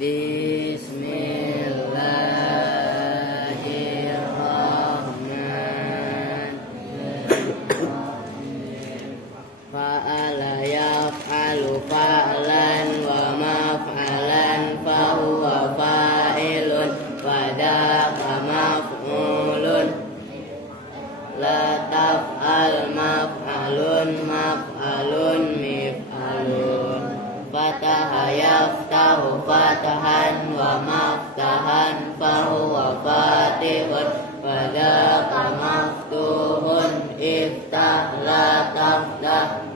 Bismillahirrahmanirrahim. Fa'ala yaf'alu fa'lan wa maf'alan fahuwa fa'ilun wadaka maf'ulun. La taf'al maf'alun maf'alun mif'alun. Fataha yaftahu fatahan wa maftahan fahuwa fatihun wadaka maftuhun. Iftah la taftah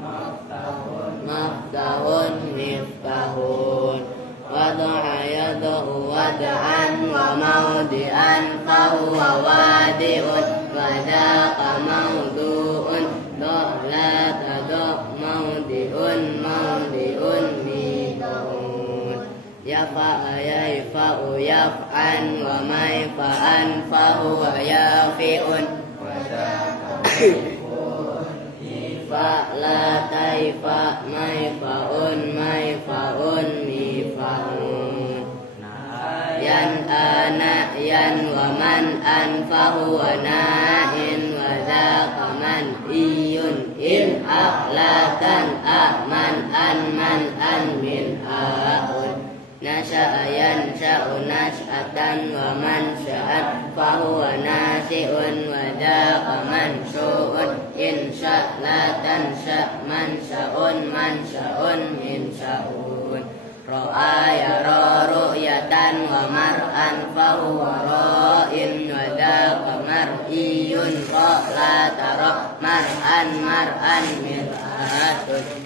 maftahun miftahun. Wada'a yada'u wada'an wa maudi'an fahuwa wadi'un wadaka maudu'un. La tado' maudi'un maudi'un mida'un. Yafa'a yafa'u yaf'an wa maifa'an fahuwa yafi'un. Fa'la taifa maifa'un maifa'un mifa'un. Yan ana yan wa man an fahuwa na'in wa dhaka man iyun. In a'latan a'man an man an min a'un. Nasya'a yansya'u nas'atan wa man sya'at fahuwa nasi'un wa dhaka mansyu'un. In sya'latan sya'man sya'un man sya'un min sya'un. Ro'a yara ru'yatan wa mar'an fahuwa ra'in wa dhaka mar'iyun. Ro'la tara mar'an mar'an mir'atun.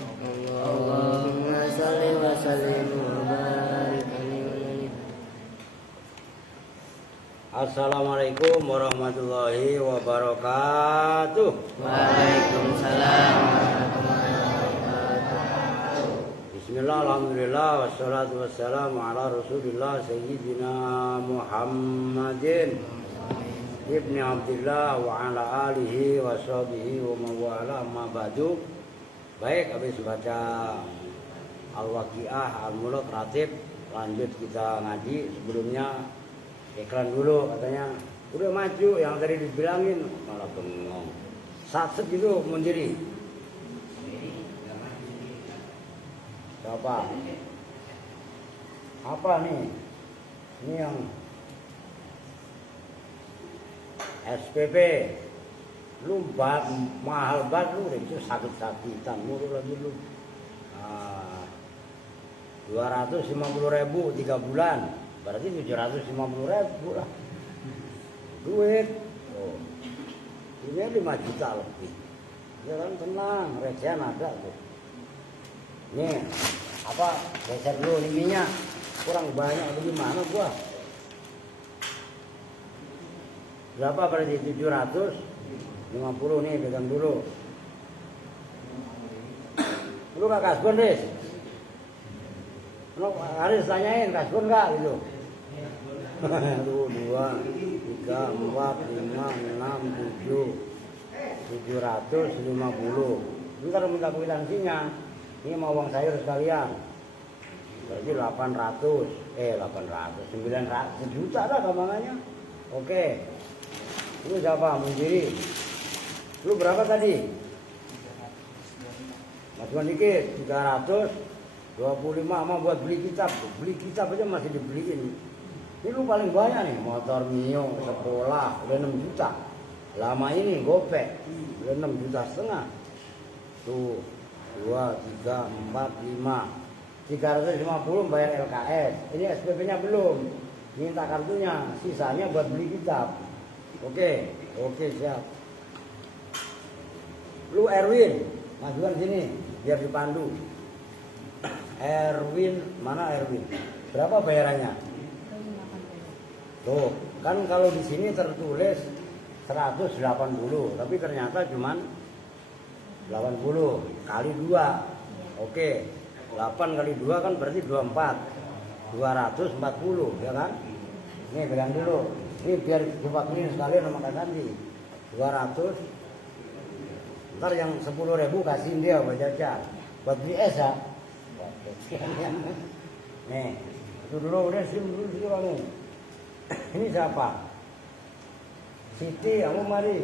Allahumma salli wa sallim wa barik alaihi. Assalamualaikum warahmatullahi wabarakatuh. Waalaikumsalam warahmatullahi wabarakatuh. Bismillah, alhamdulillah, wassalatu wassalamu ala rasulillah sayyidina Muhammadin ibni Abdillah wa ala alihi wa sahbihi wa mawala amma ba'du. Baik, habis baca Al-Waqi'ah, Al-Mulk, Ratib, lanjut kita ngaji. Sebelumnya iklan dulu, katanya udah maju, yang tadi dibilangin malah bengong. Satset gitu mendiri. Siapa? Apa nih? Ini yang SPP. Lu mahal banget lu, itu sakit-sakitan mulu lagi lu. 250.000 3 bulan. Berarti 750.000 lah duit. Ini 5 juta lebih. Ya kan, tenang, recehan ada tuh. Nih, apa, geser dulu nih minyak. Kurang banyak bagaimana gua? Berapa berarti? 750 nih, pegang dulu. Lu gak kasbon, Riz? Lu harus tanyain, kasbon gak gitu? 1, 2, 3, 4, 5, 6, 7 750. Ntar minta kwitansinya. Ini mau uang sayur sekalian. Berarti 800 900 sejuta lah gampangannya. Oke. Lu siapa? Mundiri. Lu berapa tadi? Masih dikit, 325 sama buat beli kitab. Beli kitab aja masih dibeliin. Ini lu paling banyak nih, motor Mio, sekolah, udah 6 juta. Lama ini gopek, udah 6,5 juta. Tuh, 2, 3, 4, 5 350 bayar LKS. Ini SPP-nya belum. Minta kartunya, sisanya buat beli kitab. Oke, siap. Lu Erwin, majukan sini biar dipandu. Erwin, mana Erwin? Berapa bayarannya? Tuh, kan kalau di sini tertulis 180, tapi ternyata cuman 80 kali 2. Oke. 8 kali 2 kan berarti 24. 240, ya kan? Nih pegang dulu. Ini biar dipakein sekalian sama Kak Sandi. 200. Ntar yang 10.000 kasihin dia buat jajan. Buat beli es ya. Nih, Itu dulu udah sim dulu situ kamu. Ini siapa? Siti, kamu mari.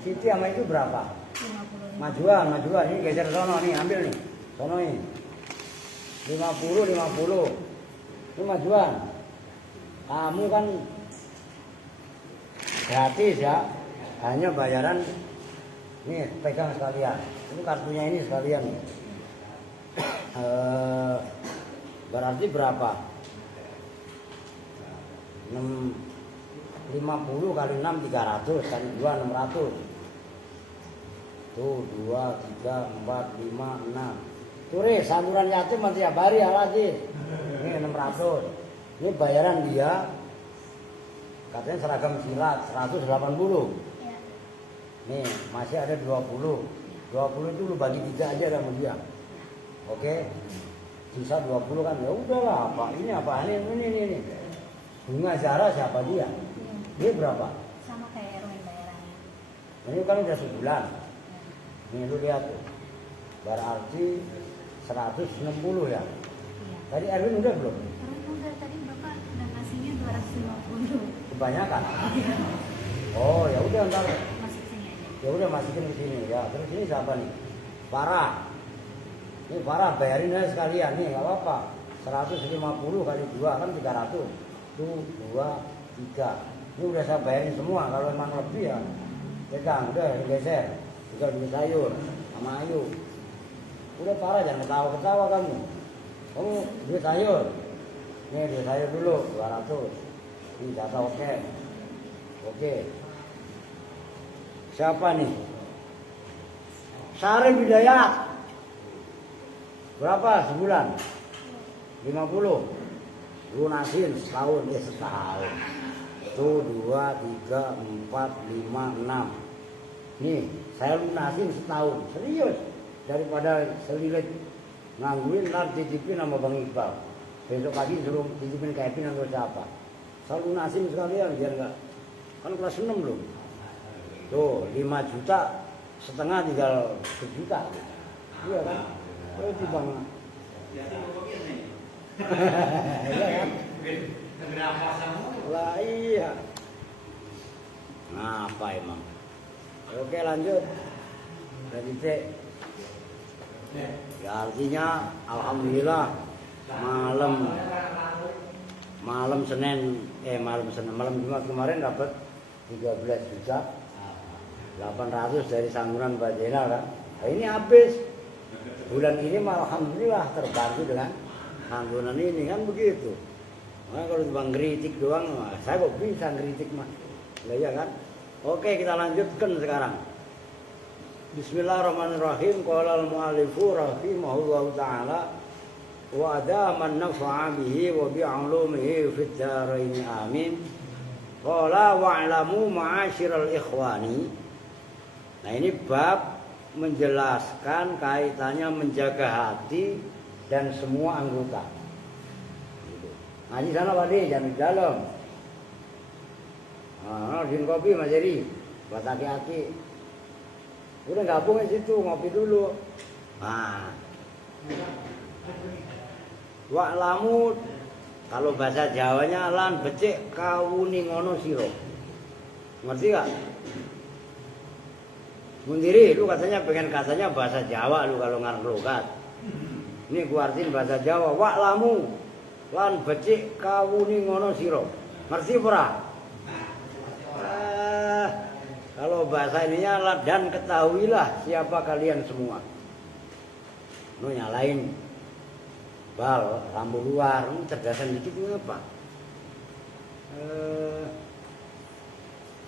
Siti sama itu berapa? 50. Majuan. Ini geser sono nih, ambil nih. Sono ini. 50. Ini majuan. Kamu kan gratis ya. Hanya bayaran nih, pegang sekalian. Ini kartunya ini sekalian nih. Berarti berapa? 50 kali 6 300 kali 2 600. Tuh 2 3 4 5 6. Tuh saluran yatim nanti tiap hari ya lagi. Ini 600. Ini bayaran dia. Katanya seragam silat 180. Ya. Nih masih ada 20. 20 itu lu bagi 3 aja sama dia. Oke. Sisa 20 kan ya udahlah apa ini ini. Bunga Zara siapa dia? Dia berapa? Sama kayak Erwin bayarannya. Ini kan udah sebulan. Nih lu lihat tuh. Berarti 160 ya. Iya. Tadi Erwin udah belum? Erwin udah, tadi Bapak udah ngasihnya 250. Kebanyakan. Oh ya udah ntar. Masuk sini aja. Ya udah masukin ke sini ya. Terus ini siapa nih? Farah. Ini Farah bayarin aja sekalian nih, nggak apa-apa. 150 kali 2 kan 300. Tuh 2 3. Ini udah saya bayarin semua. Kalau emang lebih ya pegang, udah geser. Tinggal beli sayur sama Ayu. Udah Farah jangan ketawa-ketawa kamu. Kamu beli sayur. Nih beli sayur dulu 200. Ini jatah oke. Oke. Siapa nih? Sari Bidayat. Berapa sebulan? 50. Lunasin setahun, setahun. Tuh 2, 3, 4, 5, 6. Nih, saya lunasin setahun. Serius. Daripada selilit ngangguin, ntar titipin sama Bang Iqbal. Besok pagi suruh titipin ke Epin atau siapa. Saya lunasin sekalian biar enggak. Kan kelas 6 belum. Tuh 5 juta setengah tinggal 1 juta. Iya kan? Oh itu Bang. Iya kan? Lah iya. Ngapa emang? Oke lanjut. Dari C. Ya artinya alhamdulillah malam Jumat kemarin dapat 13 juta 800 dari santunan Mbak Jena kan. Nah, ini habis. Bulan ini alhamdulillah terbantu dengan santunan ini kan begitu. Nah, kalau cuma ngeritik doang, saya kok bisa ngeritik mah. Lah iya kan? Oke, kita lanjutkan sekarang. Bismillahirrahmanirrahim. Qala al-mu'allifu rahimahullahu taala wa adaman naf'a bihi wa bi'ulumihi fid dharain amin. Qala wa'lamu ma'asyiral ikhwani. Nah, ini bab menjelaskan kaitannya menjaga hati dan semua anggota. Ngaji sana Pak De, jangan di dalam. Din kopi Mas Eri, buat aki-aki. Udah gabung di situ, ngopi dulu. Nah, wa'lamu, kalau bahasa Jawanya lan becik kawuni ngono siro. Ngerti gak? Mundiri, lu katanya bahasa Jawa lu kalau ngarang logat. Ini gua artiin bahasa Jawa. Wa'lamu lan becik kawuni ngono siro. Ngerti ora? Kalau bahasa ininya dan ketahuilah siapa kalian semua. Nu nyalain bal lampu luar, cerdasan dikit ngapa?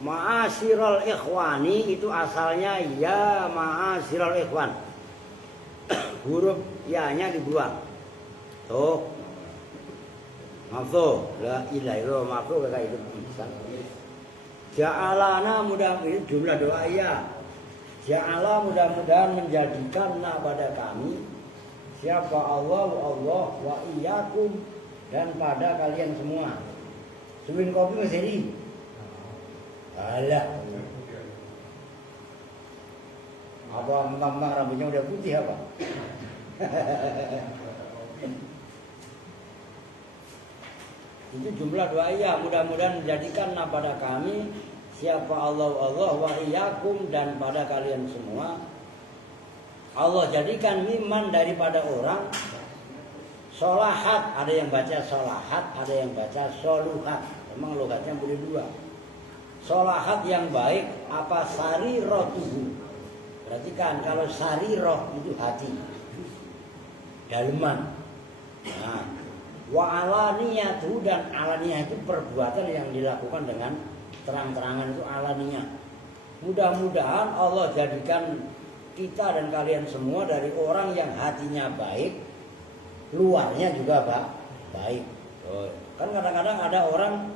Ma'asyiral ikhwani itu asalnya ya ma'asyiral ikhwan. Huruf ya-nya dibuang. Tuh. Maaf la ilaha illallah, maaf kayak itu bisa. Ja'alana mudah-mudahan jumlah doa ya. Ja'ala mudah-mudahan menjadikan pada kami siapa Allah wa iyyakum dan pada kalian semua. Sumin kopi Mas Eri. Alah. Apa mentang-mentang rambutnya udah putih apa? Itu jumlah doa iya. Mudah-mudahan menjadikanlah pada kami siapa Allah wa iyyakum dan pada kalian semua Allah jadikan miman daripada orang solahat. Ada yang baca solahat, ada yang baca soluhat. Memang logatnya boleh dua. Solahat yang baik apa sarirotuhu. Perhatikan kalau sariroh itu hati, daleman. Nah, wa alaniyatu dan alaniyah itu perbuatan yang dilakukan dengan terang-terangan itu alaniyah. Mudah-mudahan Allah jadikan kita dan kalian semua dari orang yang hatinya baik, luarnya juga baik. Kan kadang-kadang ada orang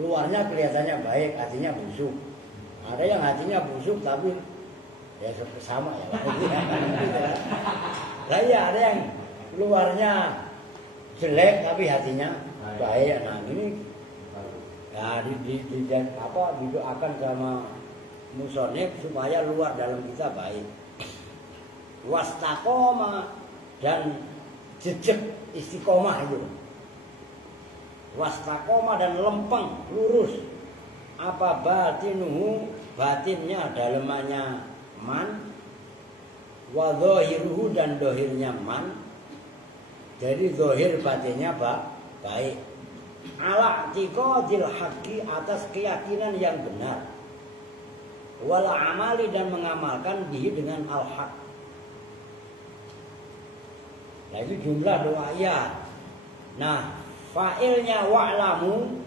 luarnya kelihatannya baik, hatinya busuk. Ada yang hatinya busuk tapi ya sama ya. Lah ya ada yang luarnya jelek tapi hatinya baik. Nah ini ya didoakan sama musonif supaya luar dalam kita baik. Wastaqoma dan jejak istiqomah itu. Wastaqoma dan lempeng lurus. Apa batinuhu, batinnya dalemannya man, wa dhahiruhu dan dohirnya man. Jadi dohir batinnya baik. Ala i'tiqadil haqqi atas keyakinan yang benar. Wala amali dan mengamalkan bihi dengan al-haq. Nah itu jumlah doa ya. Nah fa'ilnya wa'lamu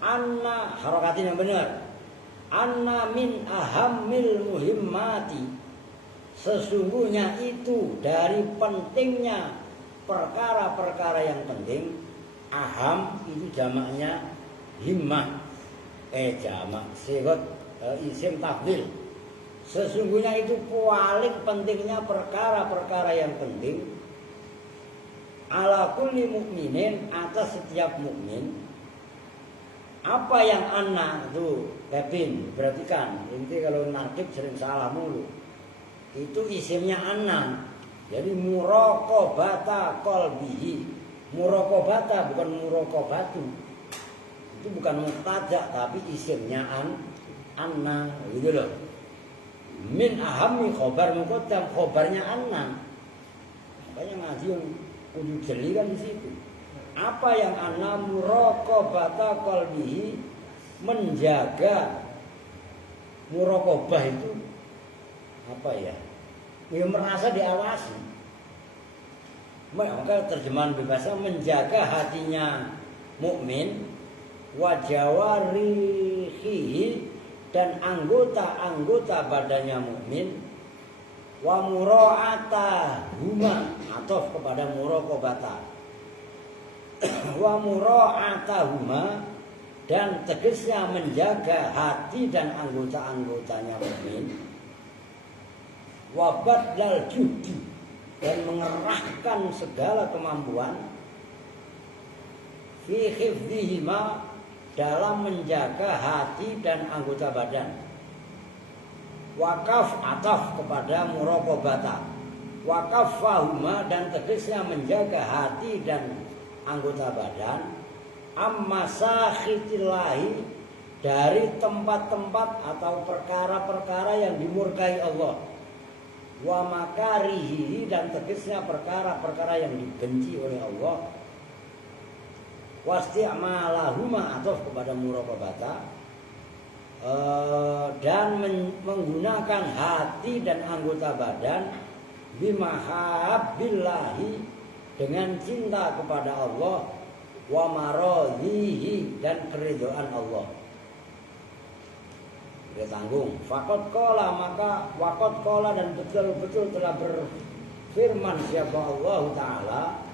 anna harakatin yang benar. Anna min ahammil muhimmati. Sesungguhnya itu dari pentingnya perkara-perkara yang penting. Aham itu jamaknya himmah. Jamak sigot isim tafdil. Sesungguhnya itu paling pentingnya perkara-perkara yang penting ala kulli mukminin atas setiap mukmin. Apa yang anna tuh Pepin perhatikan. Inti kalau narkib sering salah mulu. Itu isimnya anna. Jadi muraqabata qalbihi. Muraqabata bukan muraqabatu. Itu bukan mubtada tapi isimnya anna gitu loh. Min ahammi khobar muqaddam, khobarnya anna. Makanya ngaji yang kudu jeli kan di situ. Apa yang anna muraqabata qalbihi, menjaga muraqabah itu apa ya? Ya merasa diawasi. Maka terjemahan bebasnya menjaga hatinya mukmin wa jawarihi dan anggota-anggota badannya mukmin wa mura'ata huma atau kepada muraqabata wa mura'ata huma dan tegasnya menjaga hati dan anggota-anggotanya mukmin wa badlal judi dan mengerahkan segala kemampuan fi hifdzihima dalam menjaga hati dan anggota badan. Wakaf ataf kepada muraqabata. Wakaf fahuma dan tegasnya menjaga hati dan anggota badan. Amma sakhitillahi dari tempat-tempat atau perkara-perkara yang dimurkai Allah. Wa makarihi dan tegasnya perkara-perkara yang dibenci oleh Allah. Wasti'malahuma atau kepada muraqabata dan menggunakan hati dan anggota badan bimahabbillahi dengan cinta kepada Allah wa maradhihi dan keridhaan Allah. Dia tanggung. Faqad qala maka waqad qala dan betul-betul telah berfirman siapa Allah Ta'ala.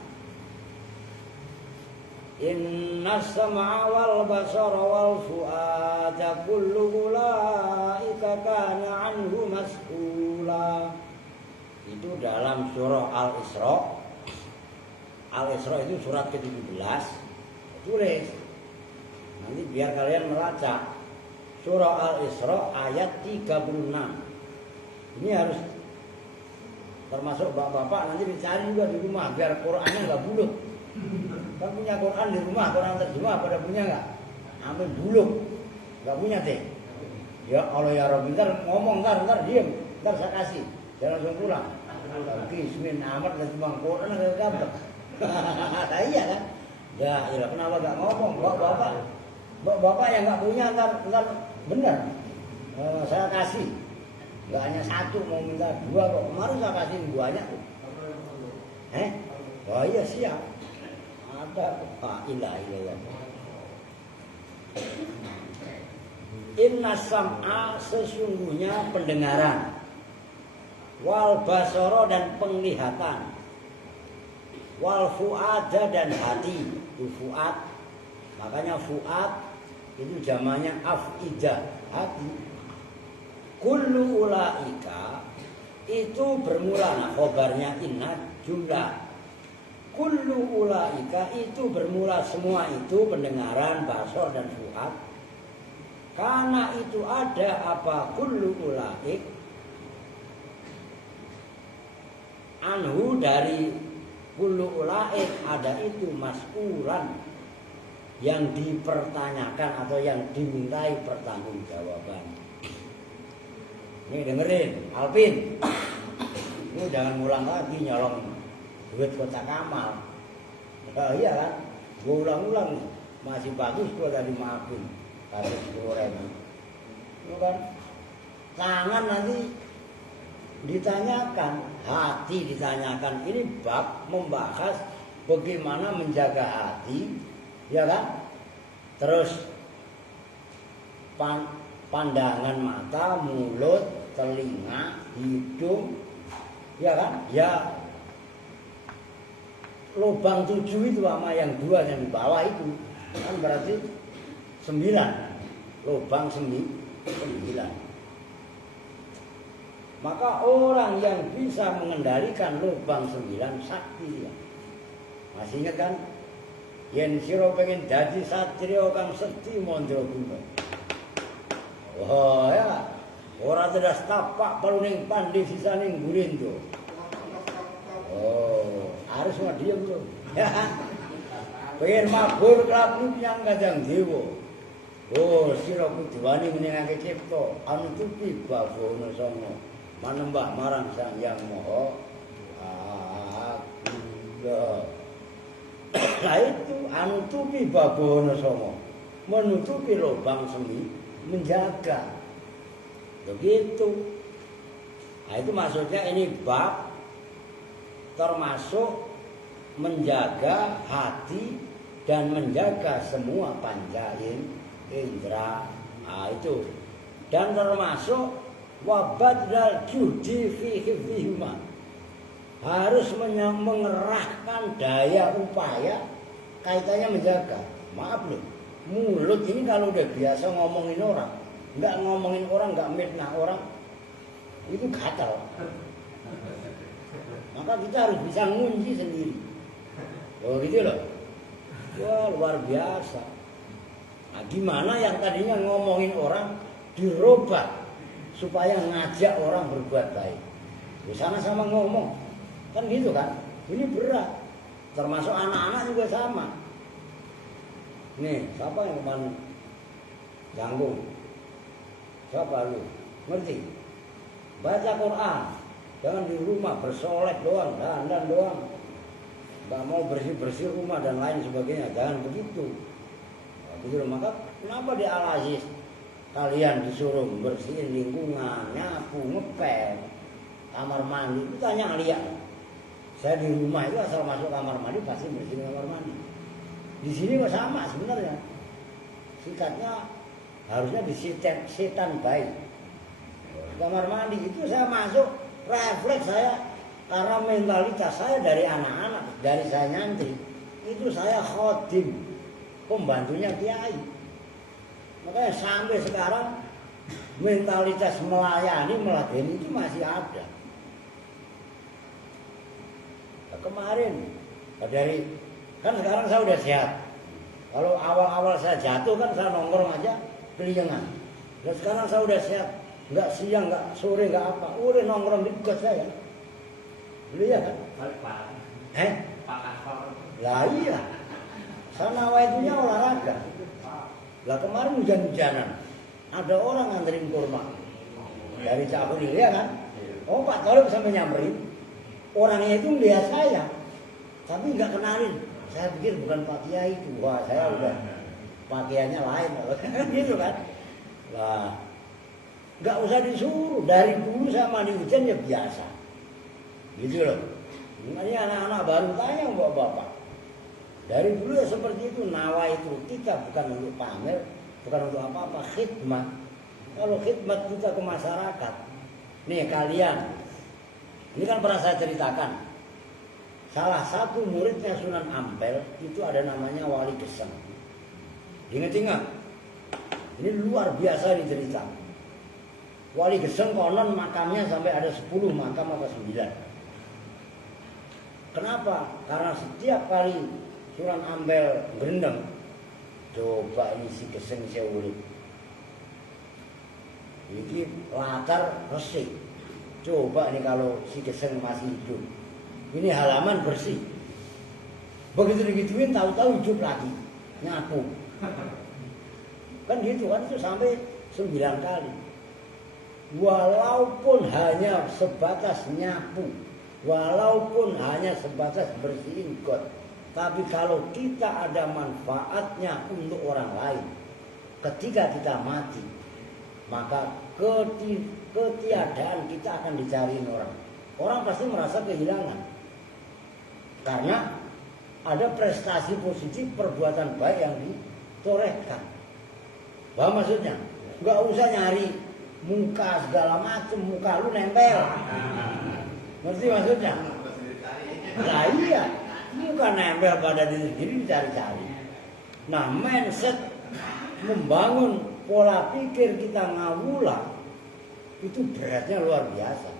Inna sam'a wal basara wal fu'ada kullu ulaika kana anhu mas'ula. Itu dalam surah Al-Isra. Al-Isra itu surat ke-17. Tulis. Nanti biar kalian melacak. Surah Al-Isra ayat 36. Ini harus termasuk bapak-bapak nanti dicari juga di rumah biar Qur'annya enggak bulut. Kan punya Quran di rumah, Quran terjemah pada punya nggak? Amin buluk, nggak punya teh. Ya Allah ya Rabbi, ntar ngomong, ntar diem, ntar saya kasih, jangan langsung pulang. Bismin amat dan cuma Quran agak gampang. Nah, iya kan? Ya, iyalah kenapa nggak ngomong? Bapak yang nggak punya ntar benar. Saya kasih, nggak hanya satu, mau minta dua kok. Kemarin saya kasih banyak. Oh iya siap. Ada ilah. Inna sam'a sesungguhnya pendengaran, wal basoro dan penglihatan, wal fu'ada dan hati. Itu fu'ad, makanya fu'ad itu jamannya af'idah, hati. Kullu ulaika itu bermula, nah khobarnya inna jumlah. Kullu ulaika itu bermula semua itu pendengaran, basor dan fu'ad. Karena itu ada apa kullu ulaik anhu dari kullu ulaik ada itu mas'ulan yang dipertanyakan atau yang dimintai pertanggungjawaban. Ini dengerin, Alvin. Ini jangan ngulang lagi nyolong duit kotak amal. Iya kan? Gue ulang-ulang masih bagus gue udah dimaafin. Kasih 10.000. Itu kan? Tangan nanti ditanyakan, hati ditanyakan. Ini bab membahas bagaimana menjaga hati, ya kan? Terus pandangan mata, mulut, telinga, hidung, ya kan? Ya lubang 7 itu sama yang 2 yang di bawah itu kan berarti 9, lubang 9. Maka orang yang bisa mengendalikan lubang 9 sakti dia. Masih ingat kan? Yen sira pengen dadi satrio kang sekti mondro gunung. Oh ya, ora tedas tapak paluning pandi sisaning gurindo. Oh, harus mah diem tuh. Pengen mabur kelapun yang kadang dewa. Oh, sira kuduwani meningake cipta, anu tupi babono songo. Manembah marang Sang Hyang Maha Agungga. Nah itu anu tupi babono songo, menutupi lubang semi, menjaga. Begitu. Nah itu maksudnya ini bab termasuk menjaga hati dan menjaga semua panca indra. Nah itu. Dan termasuk wabadal judi fi hifdihima. Harus mengerahkan daya upaya kaitannya menjaga. Maaf loh, mulut ini kalau udah biasa ngomongin orang, nggak ngomongin orang, nggak mitnah orang, itu gatal. Maka kita harus bisa ngunci sendiri. Oh gitu loh. Wah luar biasa. Nah gimana yang tadinya ngomongin orang dirubah supaya ngajak orang berbuat baik. Sama-sama ngomong. Kan gitu kan. Ini berat. Termasuk anak-anak juga sama. Nih, siapa yang kemarin janggung? Siapa lu? Ngerti? Baca Quran. Jangan di rumah bersolek doang, dandan doang. Gak mau bersih-bersih rumah dan lain sebagainya. Jangan begitu. Nah, begitu. Maka kenapa di Al-Aziz kalian disuruh bersihin lingkungan, nyapu, ngepel, kamar mandi? Itu tanya lihat. Saya di rumah itu asal masuk kamar mandi pasti bersihin kamar mandi. Di sini sama sebenarnya. Sikatnya harusnya setan baik. Kamar mandi itu saya masuk, refleks saya karena mentalitas saya dari anak-anak, dari saya nyantri. Itu saya khodim, pembantunya kiai. Makanya sampai sekarang mentalitas melayani, meladeni itu masih ada. Nah, kemarin dari kan sekarang saya udah sehat. Kalau awal-awal saya jatuh kan saya nongkrong aja keliengan. Dan sekarang saya udah sehat, nggak siang, nggak sore, nggak apa. Udah nongkrong di kos saya. Beli ya kan? Lah iya. Sanawa itunya olahraga. Lah kemarin hujan-hujanan, ada orang nganterin kurma dari Cakuri, ya kan? Oh Pak Tolib sampai nyamperin. Orangnya itu lihat saya, tapi nggak kenalin. Saya pikir bukan Pak Kiai itu. Wah, saya udah pakaiannya lain, gitu kan? Lah, nggak usah disuruh. Dari dulu saya mandi hujan ya biasa, gitu loh. Makanya anak-anak baru tanya bapak-bapak. Dari dulu ya seperti itu. Nawa itu kita bukan untuk pamer, bukan untuk apa-apa, khidmat. Kalau khidmat kita ke masyarakat, nih kalian, ini kan pernah saya ceritakan. Salah satu muridnya Sunan Ampel itu ada namanya Wali Geseng. Ingat-ingat, ini luar biasa dicerita. Wali Geseng konon makamnya sampai ada 10 makam atau 9. Kenapa? Karena setiap kali Sunan Ampel gerendeng, coba ini si Geseng saya urip. Ini latar resik. Coba nih kalau si Geseng masih hidup, ini halaman bersih. Begitu digituin tahu-tahu hidup lagi, nyapu. Kan gitu kan, itu sampai 9 kali. Walaupun hanya sebatas nyapu, walaupun hanya sebatas bersihin got, tapi kalau kita ada manfaatnya untuk orang lain, ketika kita mati, maka ketiadaan kita akan dicariin orang. Orang pasti merasa kehilangan. Karena ada prestasi positif perbuatan baik yang ditorehkan. Paham maksudnya? Gak usah nyari muka segala macam, muka lu nempel. Ngerti maksudnya? Nah iya, muka nempel pada diri sendiri dicari-cari. Nah mindset membangun pola pikir kita ngawula itu beratnya luar biasa.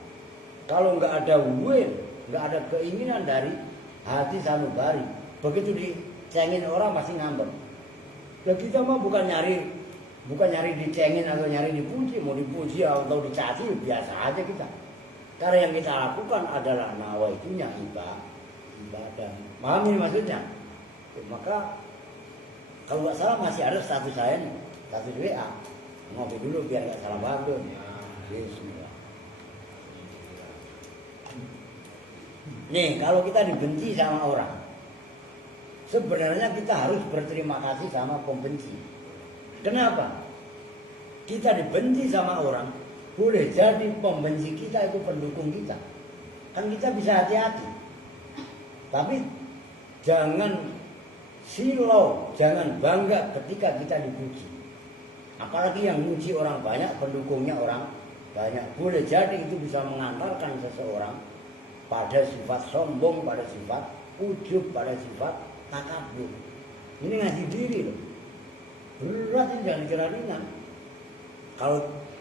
Kalau nggak ada win, nggak ada keinginan dari hati sanubari, begitu dicengin orang pasti ngambek. Dan kita mah bukan nyari dicengin atau nyari dipuji, mau dipuji atau dicaci biasa aja kita. Karena yang kita lakukan adalah nawaitunya ibadah. Paham ini maksudnya? Maka kalau nggak salah masih ada status saya nih, status WA. Ngopi dulu biar nggak salah paham tuh. Bismillah. Nih, kalau kita dibenci sama orang, sebenarnya kita harus berterima kasih sama pembenci. Kenapa? Kita dibenci sama orang, boleh jadi pembenci kita itu pendukung kita. Kan kita bisa hati-hati. Tapi jangan silau, jangan bangga ketika kita dipuji. Apalagi yang muji orang banyak, pendukungnya orang banyak. Boleh jadi itu bisa mengantarkan seseorang pada sifat sombong, pada sifat ujub, pada sifat takabur. Ini ngaji diri loh. Berat ini jangan dikira ringan.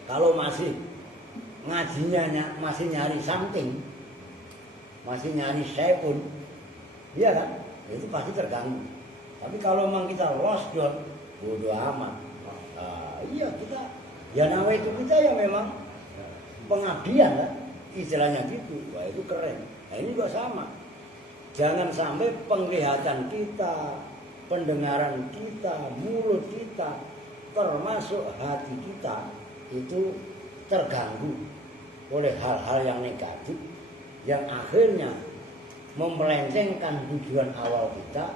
Kalau masih ngajinya masih nyari something, masih nyari syai'un, iya kan? Itu pasti terganggu. Tapi kalau memang kita lost down, bodoh amat. Iya kita, ya nawa itu kita ya memang pengabdian kan, istilahnya gitu. Wah itu keren. Nah ini juga sama. Jangan sampai penglihatan kita, pendengaran kita, mulut kita, termasuk hati kita itu terganggu oleh hal-hal yang negatif yang akhirnya memelencengkan tujuan awal kita.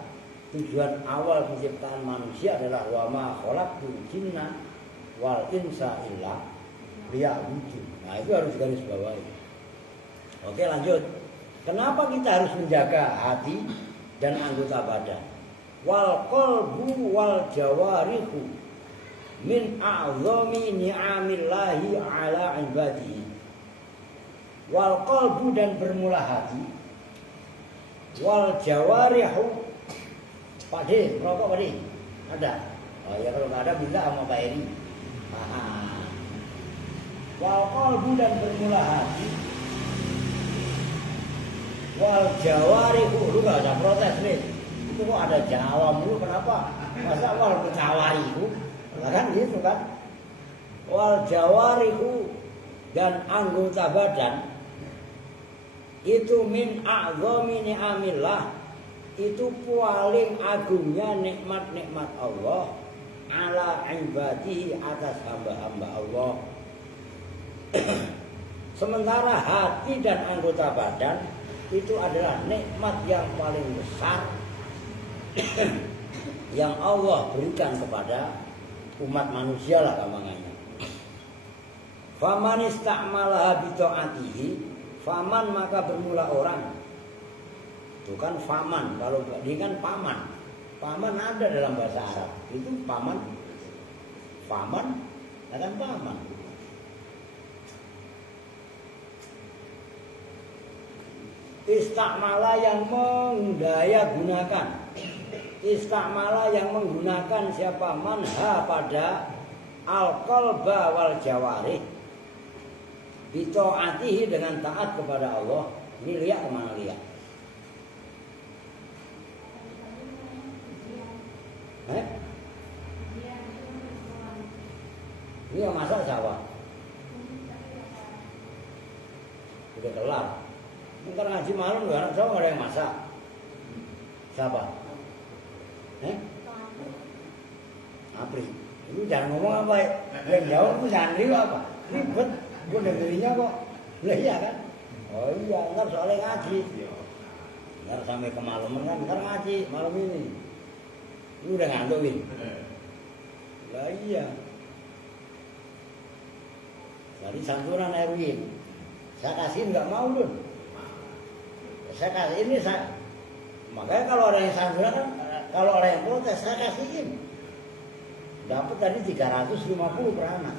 Tujuan awal penciptaan manusia adalah wa ma khalaqtul jinna wal insa illa liya'budun. Nah itu harus garis bawahi. Oke lanjut. Kenapa kita harus menjaga hati dan anggota badan? Wal qalbu wal jawarihu min a'zami ni'amillahi ala ibadihi. Wal qalbu dan bermula hati, wal jawarihu. Pak D, merokok Pak D? Ada? Oh ya kalau nggak ada minta sama Pak Eri. Wal qalbu dan bermula hati, wal jawarihu. Lu nggak ada protes nih? Itu kok ada Jawa mulu, kenapa? Masa wal jawarihu? Nah, kan gitu kan? Wal jawarihu dan anggota badan itu min a'zami ni'amillah, itu paling agungnya nikmat-nikmat Allah ala ibadihi atas hamba-hamba Allah. Sementara hati dan anggota badan itu adalah nikmat yang paling besar yang Allah berikan kepada umat manusia lah gampangannya. Faman istakmalaha bi ta'atihi, faman maka bermula orang. Itu kan faman, kalau ini kan paman. Paman ada dalam bahasa Arab. Itu paman. Faman dan paman. Istakmala yang mendaya gunakan. Istakmala yang menggunakan siapa manha pada al-qalba wal jawarih. Bitaatihi dengan taat kepada Allah. Ini lihat kemana lihat? Ini yang masak siapa? Udah kelar. Ntar ngaji malam gak anak saya gak ada yang masak. Siapa? Apri. Lu jangan ngomong apa ya? Yang jawab itu santri apa? Ribet. Gue dengerinnya kok. Lah iya kan? Oh iya, ntar soalnya ngaji. Ntar sampai kemalaman kan, ntar ngaji malam ini. Lu udah ngantuk Win? Lah iya. Dari santunan Erwin. Saya kasihin gak mau Lun. Saya kasih ini saya. Makanya kalau ada yang santunan kan, kalau ada yang protes saya kasihin. Dapat tadi 350 per anak.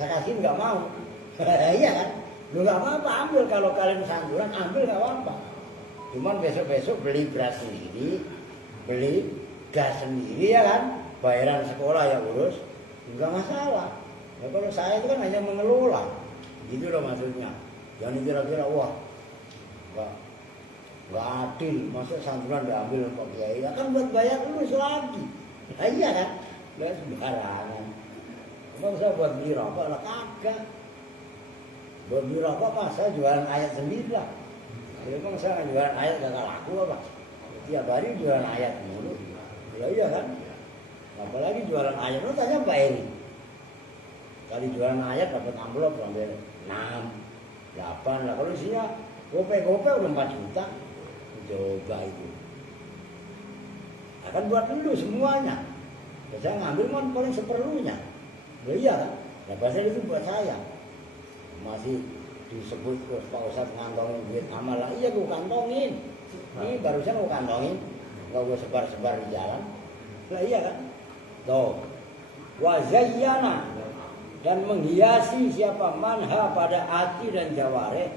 Saya kasihin gak mau. Iya kan? Lu gak apa-apa ambil kalau kalian santunan ambil gak apa-apa. Cuman besok-besok beli beras sendiri, beli gas sendiri ya kan, bayaran sekolah ya urus, enggak masalah. Ya, kalau saya itu kan hanya mengelola, gitu loh maksudnya. Jangan kira-kira wah, nggak adil, masa santunan diambil Pak Kiai, ya kan buat bayar lulus lagi. Nah, iya kan, nggak sembarangan. Emang saya buat beli rokok lah kagak. Buat beli rokok mah saya jualan ayat sendiri lah. Emang saya jualan ayat gak laku apa? Tiap hari jualan ayat mulu. Ya iya kan? Apalagi jualan ayat, lu tanya Pak Eri. Kali jualan ayat dapat amplop sampai 6, 8 lah. Kalau isinya gope-gope udah 4 juta. Coba itu. Akan buat dulu semuanya. Saya ngambil kan paling seperlunya. Ya iya kan? Nah bahasa itu buat saya. Masih disebut Pak Ustadz ngantongin duit amal lah. Iya gue kantongin. Ini barusan gue kantongin. Gak gue sebar-sebar di jalan. Lah iya kan? Tuh. Wa zayyana, dan menghiasi siapa manha pada hati dan jawareh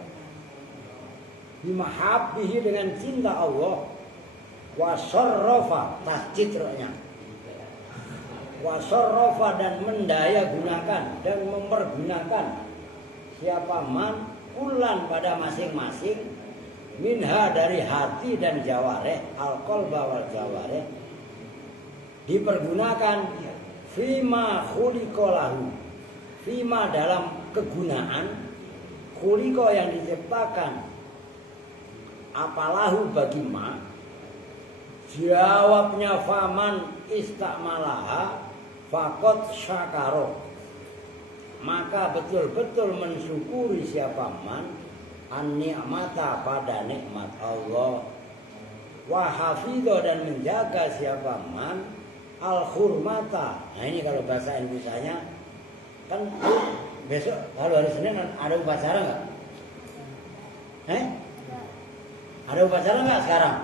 bimahabbihi dengan cinta Allah, wa sarrafa tasjidronya, wa sarrafa dan mendaya gunakan dan mempergunakan siapa man kulan pada masing-masing minha dari hati dan jawareh al-qalba wal jawareh, dipergunakan fima khuliqalahu, fima dalam kegunaan, khuliqa yang diciptakan, apalahu bagi ma. Jawabnya faman istakmalaha fakot syakaro, maka betul-betul mensyukuri siapa man an-ni'mata pada nikmat Allah, wa hafidho dan menjaga siapa man al-hurmata. Nah ini kalau bahasa Indonesianya kan besok kalau hari Senin ada upacara nggak? Ada upacara nggak sekarang?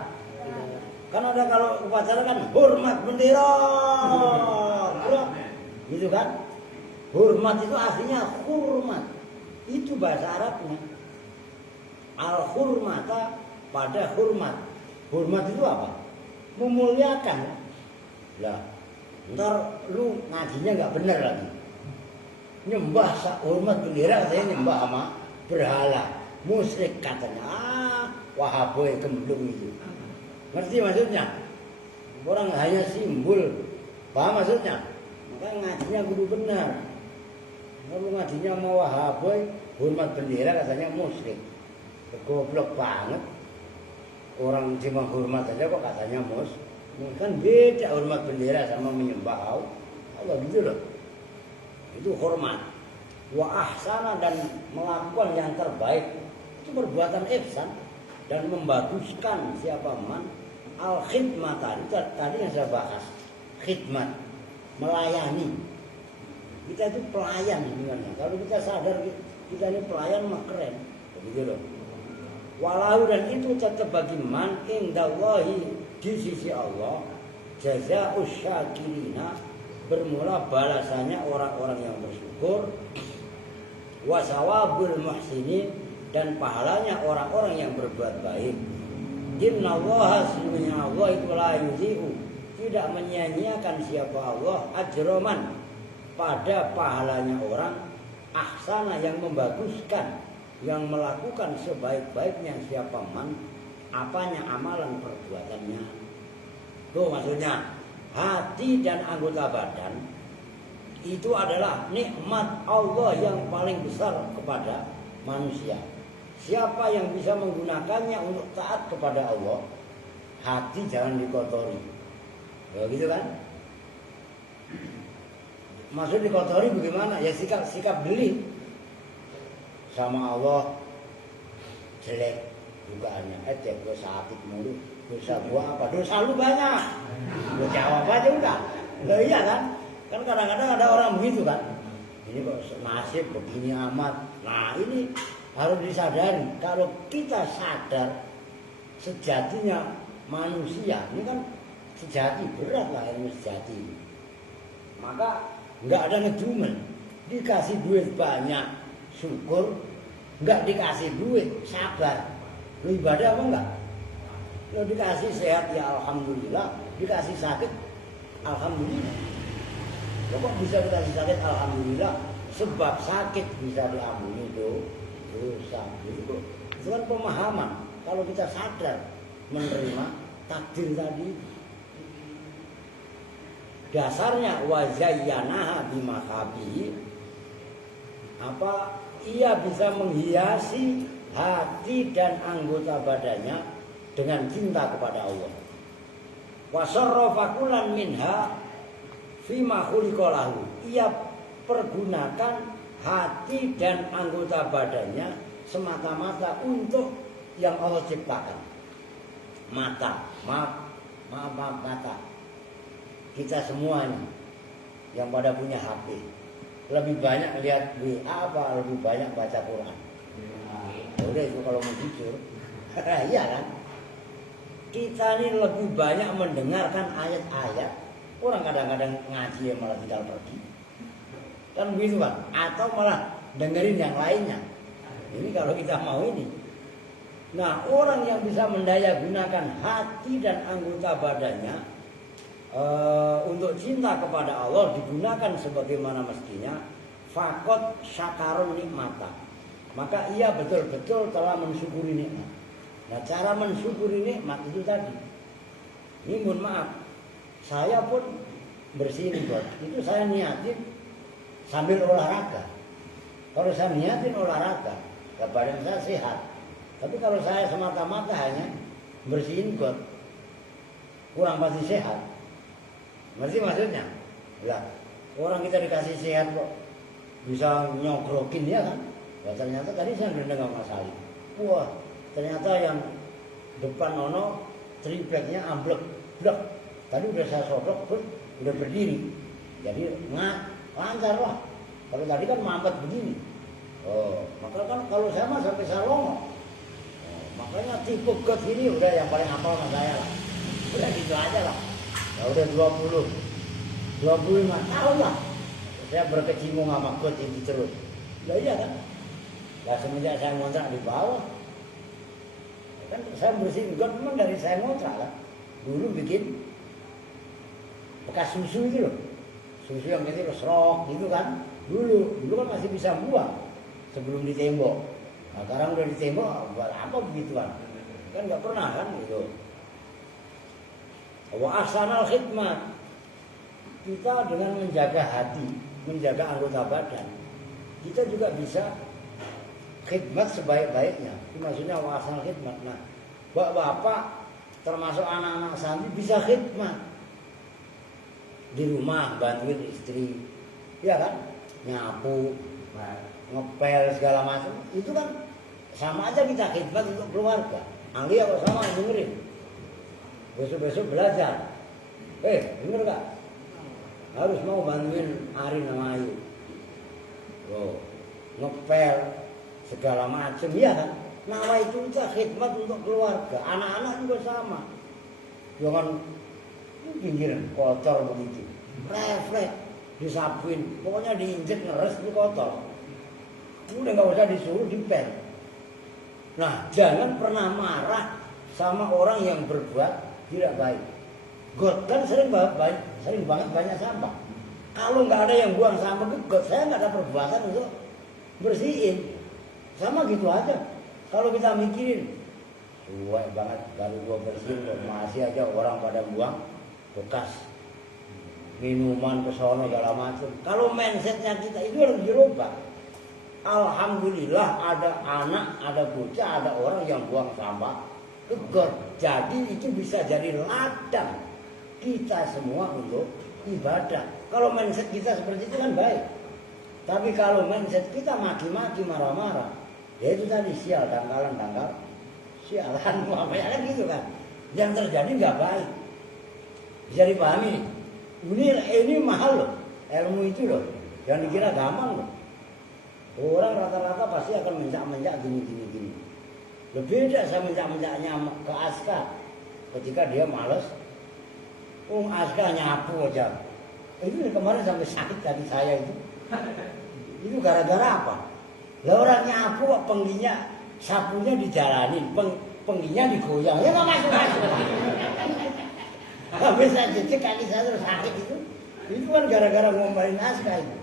Kan ada kalau upacara kan hormat bendera, gitu kan? Hormat itu aslinya hurmat, itu bahasa Arabnya. Al-hurmata pada hormat. Hormat itu apa? Memuliakan. Lah, ntar lu ngajinya nggak bener lagi. Nyembah hormat bendera, saya nyembah sama berhala, musyrik katanya. Wahaboy gemblung itu. Ngerti maksudnya? Orang hanya simbol. Paham maksudnya? Makanya ngajinya kudu benar. Kalau ngajinya mau wahaboy, hormat bendera katanya musyrik. Goblok banget. orang cuma hormat saja kok katanya kan beda hormat bendera sama menyembah Allah gitu loh. Itu hormat. Wa ahsana dan melakukan yang terbaik itu perbuatan ihsan dan membaguskan siapa man al khidmatan tadi yang saya bahas khidmat melayani. Kita itu pelayan sebenarnya. Kalau kita sadar kita ini pelayan mah keren begitu loh. Walau dan itu tetap bagi man indallahi di sisi Allah jazaa'us syakirina bermula balasannya orang-orang yang bersyukur wasawabul muhsinin dan pahalanya orang-orang yang berbuat baik. Innallaha sesungguhnya Allah itu la yuzi'u tidak menyia-nyiakan siapa Allah ajroman pada pahalanya orang ahsana yang membaguskan yang melakukan sebaik-baiknya siapa man apanya amalan perbuatannya. Tuh maksudnya hati dan anggota badan itu adalah nikmat Allah yang paling besar kepada manusia. Siapa yang bisa menggunakannya untuk taat kepada Allah, hati jangan dikotori. Begitu kan? Maksud dikotori bagaimana? Ya sikap beli sama Allah jelek dugaannya. Gue sakit mulu. Dosa gua apa? Dosa lu banyak. Gue jawab aja udah. Loh iya kan? Kan kadang-kadang ada orang begitu kan. Ini kok nasib begini amat. Nah ini harus disadari. Kalau kita sadar sejatinya manusia. Ini kan sejati, berat lah ilmu sejati. Maka nggak ada ngedumel. Dikasih duit banyak, syukur. Nggak dikasih duit, sabar. Lu ibadah apa enggak? Lu dikasih sehat ya alhamdulillah. Dikasih sakit, alhamdulillah. Kok bisa dikasih sakit alhamdulillah sebab sakit bisa diampuni dosa gitu. Itu kan pemahaman. Kalau kita sadar menerima takdir tadi dasarnya wazayyanaha bimakhabi apa ia bisa menghiasi hati dan anggota badannya dengan cinta kepada Allah. Wasarrafa kullan minha fima khuliqalahu. Ia pergunakan hati dan anggota badannya semata-mata untuk yang Allah ciptakan. Mata, maaf mata. Kita semua ini yang pada punya HP lebih banyak lihat WA apa lebih banyak baca Quran? Udah itu kalau mau jujur. Iya kan? Kita ini lebih banyak mendengarkan ayat-ayat. Orang kadang-kadang ngaji malah tinggal pergi. Kan begitu kan? Atau malah dengerin yang lainnya. Ini kalau kita mau ini. Nah orang yang bisa mendaya gunakan hati dan anggota badannya untuk cinta kepada Allah digunakan sebagaimana mestinya. Fakot syakarun nikmata. Maka ia betul-betul telah mensyukuri nikmat. Nah cara mensyukuri nikmat itu tadi. Ini mohon maaf. Saya pun bersihin buat itu saya niatin sambil olahraga. Kalau saya niatin olahraga, badan saya sehat. Tapi kalau saya semata-mata hanya bersihin got, kurang pasti sehat. Ngerti maksudnya? Lah, orang kita dikasih sehat kok bisa nyogrokin ya kan? Ya ternyata tadi saya dengar Mas Ali. Wah, ternyata yang depan ono tripleknya amblek, blek. Tadi udah saya sodok pun udah berdiri. Jadi lancar lah. Kalau tadi kan mampet begini. Oh, maka kan kalau saya mah sampai saya longok. Oh, makanya tipe got ini udah yang paling hafal sama saya lah. Udah gitu aja lah. Ya udah 25 tahun lah. Saya berkecimpung sama got ini terus. Ya iya kan? Lah semenjak saya ngontrak di bawah. Kan saya bersihin got memang dari saya ngontrak lah. Dulu bikin bekas susu itu loh, susu yang kecil serok gitu kan, dulu kan masih bisa buang sebelum ditembok. Nah sekarang udah ditembok, buat apa begituan? Kan nggak pernah kan gitu. Wa ahsanal khidmat, kita dengan menjaga hati, menjaga anggota badan, kita juga bisa khidmat sebaik-baiknya. Itu maksudnya wa ahsanal khidmat. Nah, bapak-bapak termasuk anak-anak santri bisa khidmat di rumah, bantuin istri, ya kan, nyapu, ngepel segala macam, itu kan sama aja kita khidmat untuk keluarga. Anggi ya kok sama dengerin, besok-besok belajar, denger gak? Harus mau bantuin Ari sama Ayu, ngepel segala macam, ya kan? Nawa itu kita khidmat untuk keluarga, anak-anak juga sama, jangan pinggiran kotor begitu, refleks disapuin, pokoknya diinjek ngeres itu kotor, udah nggak usah disuruh dipel. Nah, jangan pernah marah sama orang yang berbuat tidak baik. God kan sering banget banyak sampah. Kalau nggak ada yang buang sampah ke God, saya nggak ada perbuatan untuk bersihin. Sama gitu aja. Kalau kita mikirin, suai banget baru gua bersihin, masih aja orang pada buang bekas minuman ke sono segala macam. Kalau mindsetnya kita itu harus dirubah. Alhamdulillah ada anak, ada bocah, ada orang yang buang sampah ke got. Jadi itu bisa jadi ladang kita semua untuk ibadah. Kalau mindset kita seperti itu kan baik. Tapi kalau mindset kita maki-maki, marah-marah, ya itu tadi sial, dangkalan, sialan, apa kan gitu kan. Yang terjadi nggak baik. Bisa dipahami nih. Ini mahal loh, ilmu itu loh. Jangan dikira gampang loh. Orang rata-rata pasti akan menjak-menjak gini. Lebih beda saya menjak-menjaknya ke Aska ketika dia males. Aska nyapu aja. Itu kemarin sampai sakit kaki saya itu. Itu gara-gara apa? Lah orang nyapu pengginya, sapunya dijalanin, pengginya digoyang. Ya nggak masuk. Habis saya cecek kaki saya terus sakit itu. Itu kan gara-gara ngomongin Aska itu.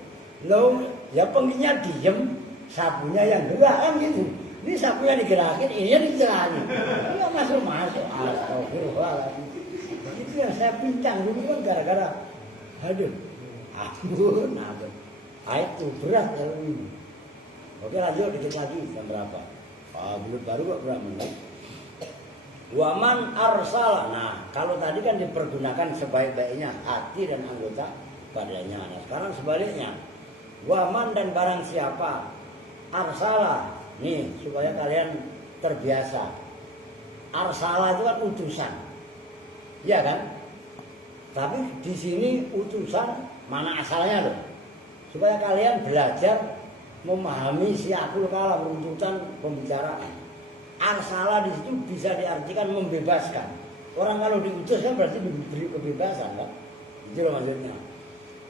Loh, ya pengginya diem, sapunya yang gerak kan gitu. Ini sapunya digerakin, ini dijalanin. Nggak masuk. Astagfirullahaladzim. Itu yang saya pincang dulu kan gara-gara, aduh, ampun. Itu berat ya ini. Oke lanjut dikit lagi jam berapa? Belum baru kok berapa menit? Waman arsala. Nah kalau tadi kan dipergunakan sebaik-baiknya hati dan anggota badannya. Nah sekarang sebaliknya. Waman dan barang siapa arsala. Nih supaya kalian terbiasa. Arsala itu kan utusan. Iya kan? Tapi di sini utusan mana asalnya loh? Supaya kalian belajar memahami siakul kalam, runtutan pembicaraan. Arsala di situ bisa diartikan membebaskan. Orang kalau diutus kan berarti diberi kebebasan kan? Itu loh maksudnya.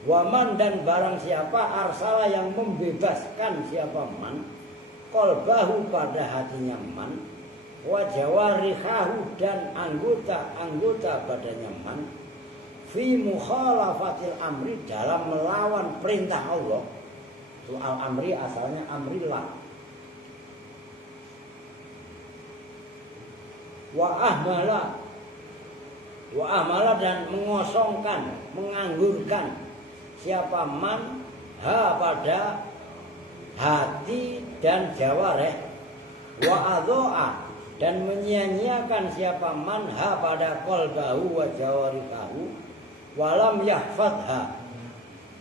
Waman dan barang siapa arsala yang membebaskan siapa man, qalbahu pada hatinya man, wa jawarihahu dan anggota badannya man, fi mukhalafatil amri dalam melawan perintah Allah. Itu al-amri asalnya amrillah. Wa ahmala dan mengosongkan, menganggurkan siapa man pada hati dan jawareh. Wa adho'a dan menyia-nyiakan siapa man pada qalbahu wa jawarihahu walam yahfadha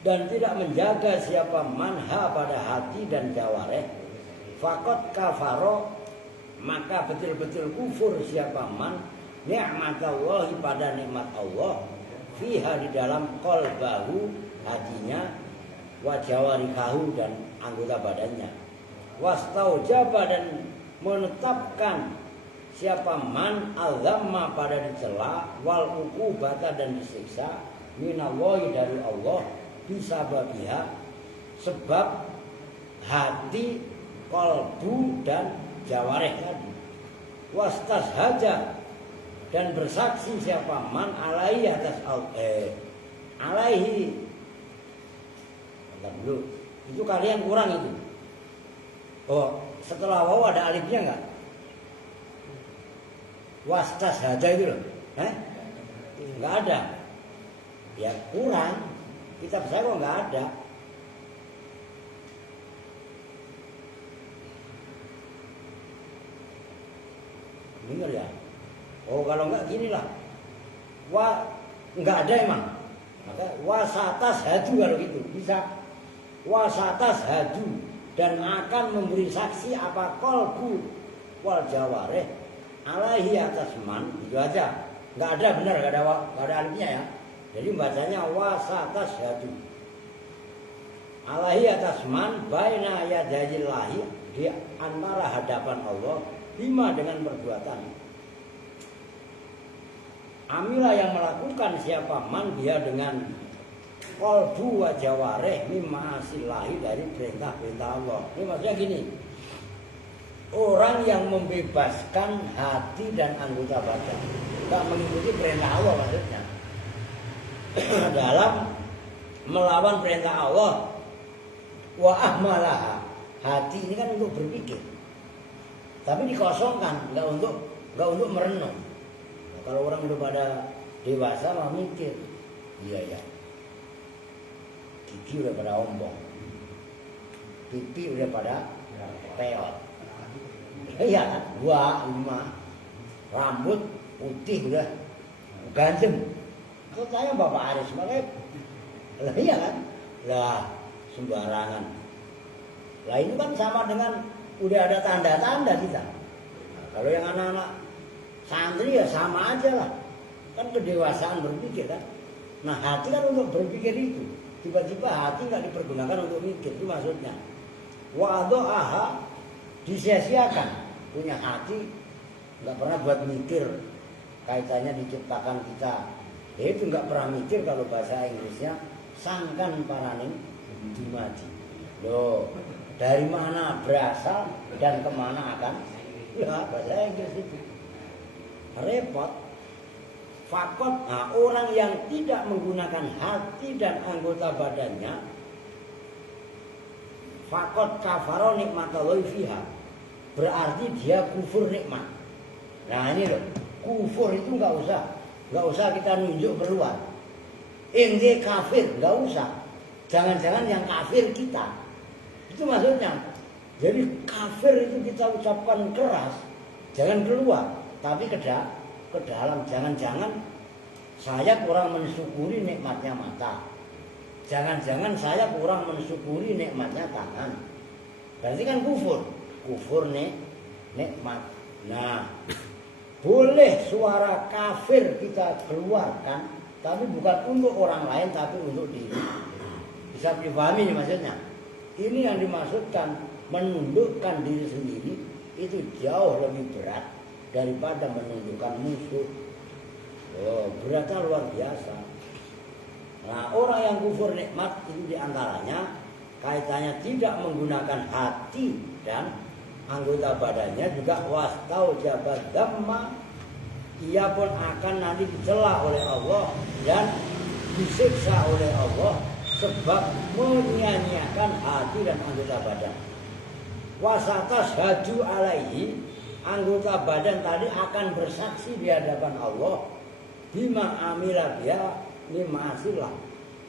dan tidak menjaga siapa manha pada hati dan jawareh, faqad kafaro maka betul-betul kufur siapa man ni'matallahi pada nikmat Allah fiha di dalam qalbahu hatinya, wa jawarikahu dan anggota badannya, wastaujaba dan menetapkan siapa man azamma pada dicela, wal uqubata dan disiksa minallahi dari Allah bisa babiha sebab hati, kolbu dan jawareh tadi. Wastazhaja dan bersaksi siapa man alaihi atas alaihi. Bentar dulu. Itu kalian kurang itu. Oh, setelah waw ada alifnya enggak? Wastazhaja itu loh. Enggak ada. Ya kurang. Kitab saya kok nggak ada. Dengar ya. Oh kalau enggak gini lah. Enggak ada emang. Maka wasatas hadu kalau gitu bisa. Wasatas hadu dan akan memberi saksi apa kolbu wal jawareh alaihi atas man, itu aja. Enggak ada benar, enggak ada alifnya ya. Jadi bacanya wasatas hadu. Alaihi atas man baina yadayillahi, di antara hadapan Allah bima dengan perbuatan. Amilah yang melakukan siapa man dia dengan qalbu wa jawareh mimma asilahi dari perintah-perintah Allah. Ini maksudnya gini. Orang yang membebaskan hati dan anggota badan, enggak mengikuti perintah Allah maksudnya. Dalam melawan perintah Allah, wa ahmalah, hati ini kan untuk berpikir. Tapi dikosongkan, enggak untuk merenung. Nah, kalau orang udah pada dewasa mah mikir. Iya ya. Gigi udah pada ombong. Pipi udah pada peot. Iya kan? 2, 5. Rambut putih udah ganteng. Kalau saya Bapak Aris makanya lah iya kan? Lah sembarangan. Lah ini kan sama dengan udah ada tanda-tanda kita. Nah, kalau yang anak-anak santri ya sama aja lah. Kan kedewasaan berpikir kan. Nah hati kan untuk berpikir itu. Tiba-tiba hati nggak dipergunakan untuk mikir, itu maksudnya. Wa'adha'aha disia-siakan. Punya hati nggak pernah buat mikir kaitannya diciptakan kita. Itu nggak pernah mikir kalau bahasa Inggrisnya sangkan paraning dimati. Loh, dari mana berasal dan kemana akan? Ya bahasa Inggris itu repot. Fakot, nah, orang yang tidak menggunakan hati dan anggota badannya, fakot kafaro nikmatallahi fiha, berarti dia kufur nikmat. Nah ini loh, kufur itu nggak usah kita nunjuk keluar. Ente kafir, nggak usah. Jangan-jangan yang kafir kita, itu maksudnya. Jadi kafir itu kita ucapkan keras, jangan keluar, tapi ke dalam. Jangan-jangan saya kurang mensyukuri nikmatnya mata. Jangan-jangan saya kurang mensyukuri nikmatnya tangan. Berarti kan kufur nikmat. Nah, boleh suara kafir kita keluarkan, tapi bukan untuk orang lain, tapi untuk diri. Bisa dipahami nih maksudnya. Ini yang dimaksudkan menundukkan diri sendiri itu jauh lebih berat daripada menunjukkan musuh. Oh, beratnya luar biasa. Nah, orang yang kufur nikmat itu diantaranya kaitannya tidak menggunakan hati dan anggota badannya, juga wastau jabat dhamma, ia pun akan nanti dicela oleh Allah dan disiksa oleh Allah sebab menyia-nyiakan hati dan anggota badan. Wasatas hadu alaihi, anggota badan tadi akan bersaksi di hadapan Allah bima amila dia lima asilah,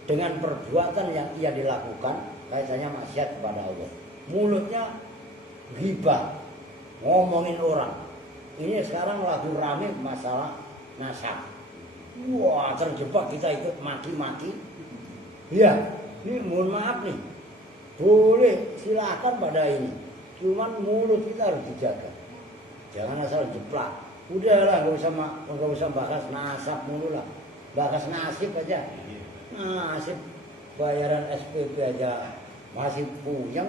dengan perbuatan yang ia dilakukan kaitannya maksiat kepada Allah. Mulutnya ghibah, ngomongin orang. Ini sekarang lagi rame masalah nasab. Wah, terjebak kita ikut maki-maki. Ya, ini mohon maaf nih. Boleh silakan pada ini. Cuman mulut kita harus dijaga. Jangan asal jeplak. Udahlah, nggak usah bahas nasab mulu lah. Bahas nasib aja. Nasib bayaran SPP aja masih puyeng,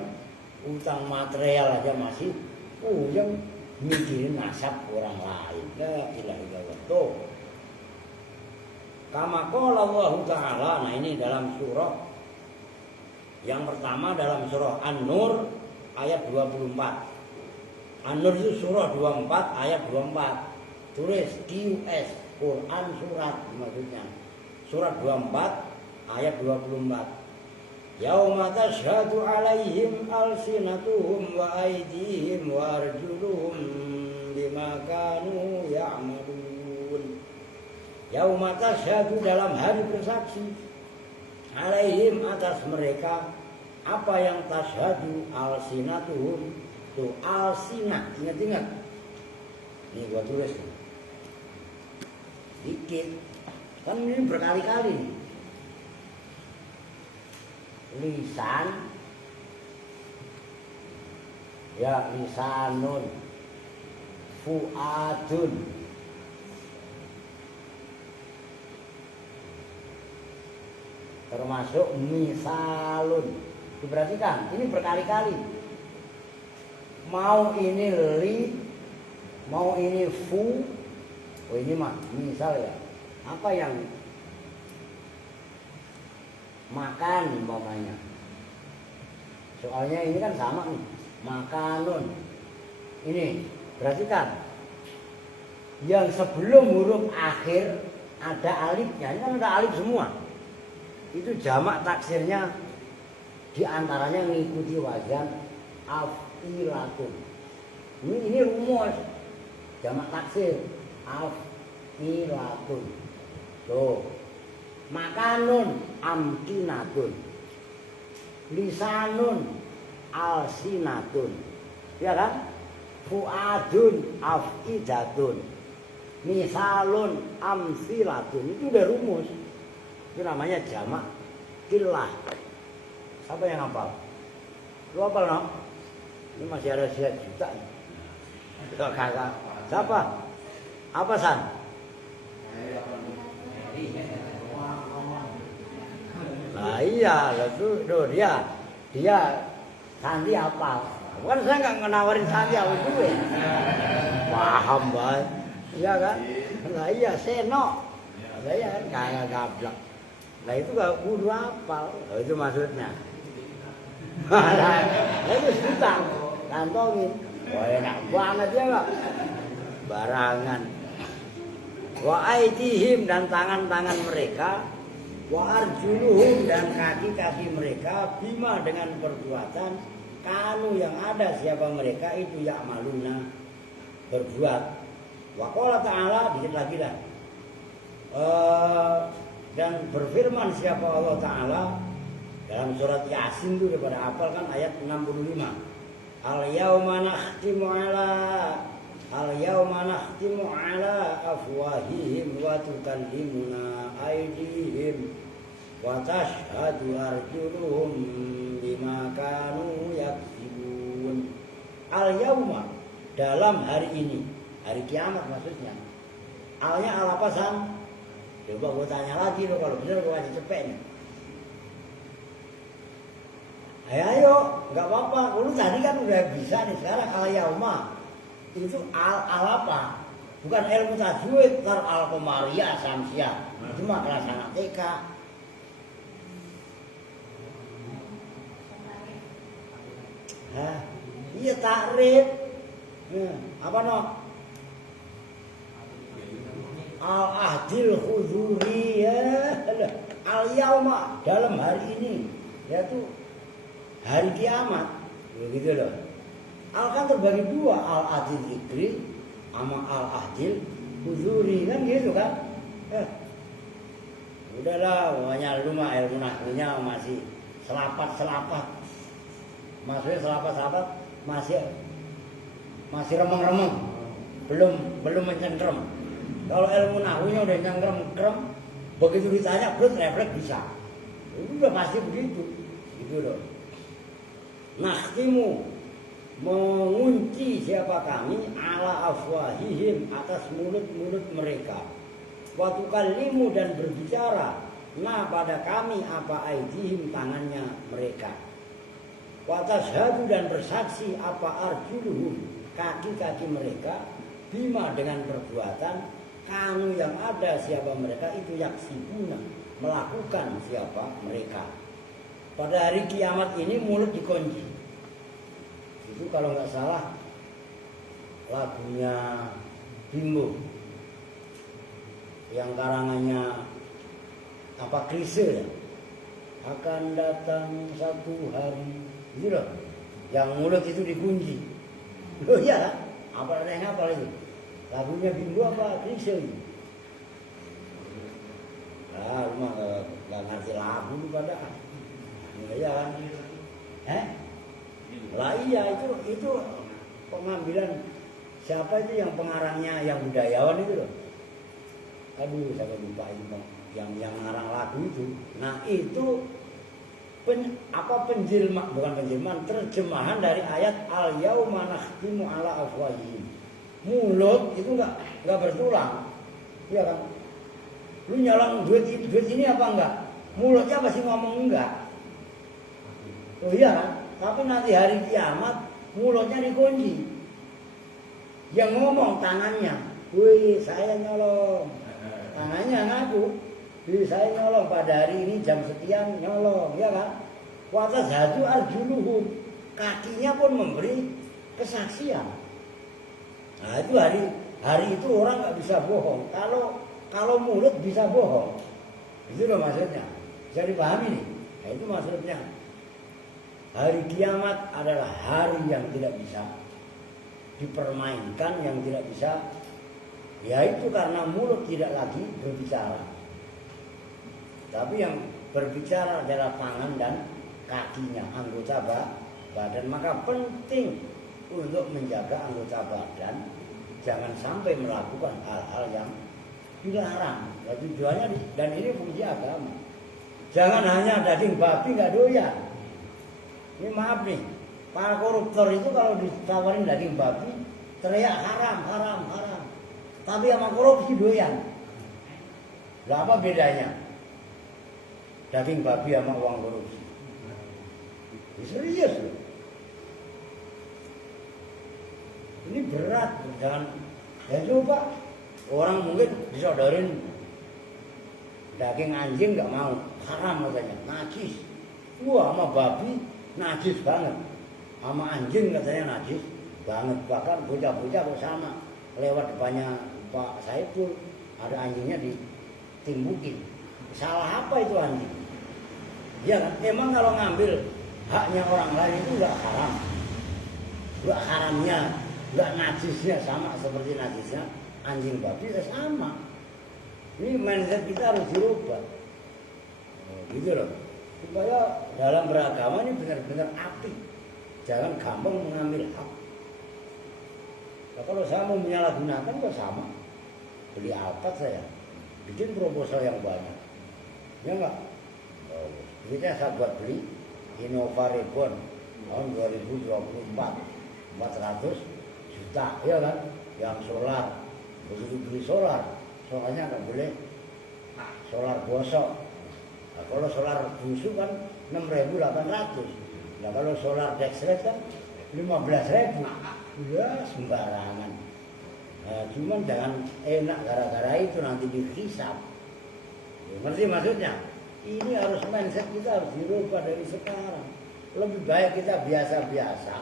utang material aja masih puyeng, mikirin nasab orang lain. La ilaha illallah. Tuh. Kama qala Allah Ta'ala. Nah ini dalam surah yang pertama, dalam surah An-Nur ayat 24. An-Nur itu surah 24 ayat 24. Tulis QS Quran surat maksudnya. Surat 24 ayat 24. Yauma tashhadu alaihim alsinatuhum wa aydihim wa arjuluhum bima kanu ya'malun. Yauma tashhadu, dalam hari bersaksi, alaihim atas mereka, apa yang tashhadu, alsinatuhum, tuh alsinah, ingat-ingat. Ini gua tulis nih. Dikit. Kan ini berkali-kali. Lisan. Ya, lisanun. Fuadun. Termasuk misalun. Diperhatikan, ini berkali-kali. Mau ini li, mau ini fu. Oh ini mah misal ya. Apa yang makan umpamanya. Soalnya ini kan sama nih. Makanun. Ini perhatikan. Yang sebelum huruf akhir ada alifnya. Ini kan ada alif semua. Itu jamak taksirnya diantaranya mengikuti wazan afilatun. Ini rumus jamak taksir afilatun. Tuh, makanun amkinatun, lisanun alsinatun, ya kan? Fuadun afidatun, misalun amsilatun. Itu udah rumus. Itu namanya jamak kilah. Siapa yang hafal? Lu hafal no? Ini masih ada 1 juta nih. Kakak. Siapa? Apa San? Nah iya, itu dia Sandi hafal. Bukan saya nggak nawarin Sandi apa gue. Paham banget. Iya kan? Nah iya, Seno. Nah iya kan kagak gablak. Nah itu gak kudu hafal. Oh, itu maksudnya. Nah itu juta. Kantongin. Wah enak banget ya gak? Barangan. Wa aidihim dan tangan-tangan mereka. Wa arjuluhum dan kaki-kaki mereka. Bima dengan perbuatan. Kanu yang ada siapa mereka itu ya'maluna. Berbuat. Wa qala ta'ala dikit lagi lah. Dan berfirman siapa Allah Ta'ala dalam surat Yasin itu daripada hafal kan ayat 65. Al-yawma nakhtimu ala afwahihim wa tukallimuna aydihim wa tashhadu arjuluhum bima kanu yaksibun. Al-yawma dalam hari ini, hari kiamat maksudnya. Alnya al apa San? Coba gue tanya lagi lo, kalau bener gue kasih cepet nih. Ayo, nggak apa-apa. Lu tadi kan udah bisa nih. Sekarang al yauma itu al apa? Bukan ilmu tajwid, tar al komariah samsia. Itu mah kelas anak TK. Hah? Iya takrif. Apa no? Al-ahdil khuduri ya. Al-yauma dalam hari ini, yaitu hari kiamat. Begitu loh. Al kan terbagi dua, al-ahdil zikri sama al-ahdil khuduri kan gitu kan. Udahlah, pokoknya lu mah ilmu nahwunya masih selapat-selapat. Maksudnya selapat-selapat masih remeng-remeng. Belum mencentrem. Kalau ilmu nahwunya udah nyengkrem-krem, begitu ditanya berut refleks bisa. Itu udah pasti begitu. Gitu loh. Nakhtimu mengunci siapa kami ala afwahihim atas mulut-mulut mereka. Wa tukallimu dan berbicara nah pada kami apa aidihim tangannya mereka. Wa tashhadu dan bersaksi apa arjuluhum kaki-kaki mereka bima dengan perbuatan kanu yang ada siapa mereka itu yaksibuna melakukan siapa mereka. Pada hari kiamat ini mulut dikunci. Itu kalau nggak salah lagunya Bimbo yang karangannya apa Krisye ya? Akan datang satu hari itu loh yang mulut itu dikunci. Loh iya apa ada yang hafal itu? Lagunya Bimbo apa Krisye itu? Ah, rumah gak ngerti lagu pada. Iya kan? Lah iya itu pengambilan siapa itu yang pengarangnya yang budayawan itu loh. Aduh, saya lupa itu Bang. Yang ngarang lagu itu. Nah, itu bukan penjelmaan, terjemahan dari ayat al-yauma nakhtimu ala afwahihim. Mulut itu enggak bertulang. Iya kan? Lu nyolong duit ini apa enggak? Mulutnya pasti ngomong enggak. Oh iya kan? Tapi nanti hari kiamat mulutnya dikunci. Yang ngomong tangannya, wih saya nyolong. Tangannya ngaku, wih saya nyolong pada hari ini jam sekian nyolong, ya kan? Watazhadu arjuluhum, kakinya pun memberi kesaksian. Nah itu hari itu orang nggak bisa bohong. Kalau mulut bisa bohong, itu loh maksudnya. Bisa dipahami nih. Nah itu maksudnya. Hari kiamat adalah hari yang tidak bisa dipermainkan, yang tidak bisa, yaitu karena mulut tidak lagi berbicara. Tapi yang berbicara adalah tangan dan kakinya, anggota badan. Maka penting untuk menjaga anggota badan, jangan sampai melakukan hal-hal yang dilarang. Nah, tujuannya dan ini fungsi agama. Jangan hanya daging babi nggak doyan. Ini maaf nih, para koruptor itu kalau ditawarin daging babi teriak haram. Tapi sama korupsi doyan. Lah apa bedanya? Daging babi sama uang korupsi. Ini serius loh. Ini berat, jangan. Ya coba orang mungkin disodorin daging anjing nggak mau, haram katanya, najis. Wah sama babi najis banget, sama anjing katanya najis banget. Bahkan bocah-bocah bersama lewat depannya Pak Saiful, ada anjingnya ditimbukin. Salah apa itu anjing? Ya kan? Emang kalau ngambil haknya orang lain itu nggak haram, nggak haramnya, nggak najisnya sama seperti najisnya anjing babi sama. Ini mindset kita harus dirubah, gitu loh. Supaya dalam beragama ini benar-benar apik. Jangan gampang mengambil hak. Nah, kalau saya mau menyalahgunakan kok sama. Beli Alphard saya, bikin proposal yang banyak. Ya enggak? Duitnya saya buat beli Innova Reborn tahun 2024 400 juta, ya kan? Yang solar. Begitu beli solar, soalnya nggak boleh solar bosok. Nah, kalau solar busuk kan 6.800. Nah kalau solar Dexlet kan 15.000. Ya sembarangan. Nah, cuman jangan enak gara-gara itu nanti dihisap. Ya, ngerti maksudnya? Ini harus mindset kita harus dirubah dari sekarang. Lebih baik kita biasa-biasa.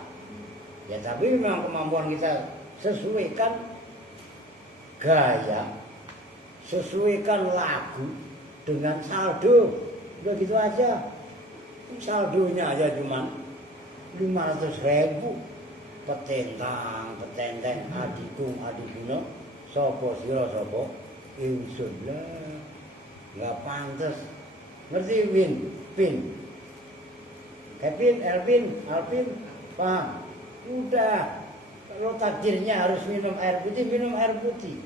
Ya tapi memang kemampuan kita sesuaikan gaya, sesuaikan lagu dengan saldo. Udah gitu aja. Saldonya aja cuma 500.000. Petenteng adikuno sopo sira sopo ingsun lah. Enggak pantes. Ngerti Pin? Kevin, Alvin, paham? Udah. Kalau takdirnya harus minum air putih.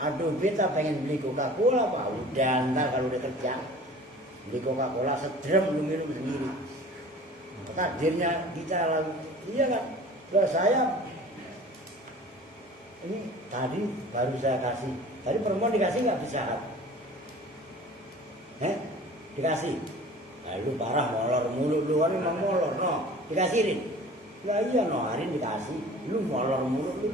Aduh, beta pengen beli Coca-Cola, Pak. Udah, ntar kalau udah kerja beli Coca-Cola sedrem lu minum sendiri. Takdirnya kita lalu, iya kan? Lah saya ini tadi baru saya kasih. Tadi perempuan dikasih nggak bisa? Dikasih. Lalu parah molor mulu lu kan memang molor, no. Dikasihin. Ya iya no, hari ini dikasih. Lu molor mulu lu.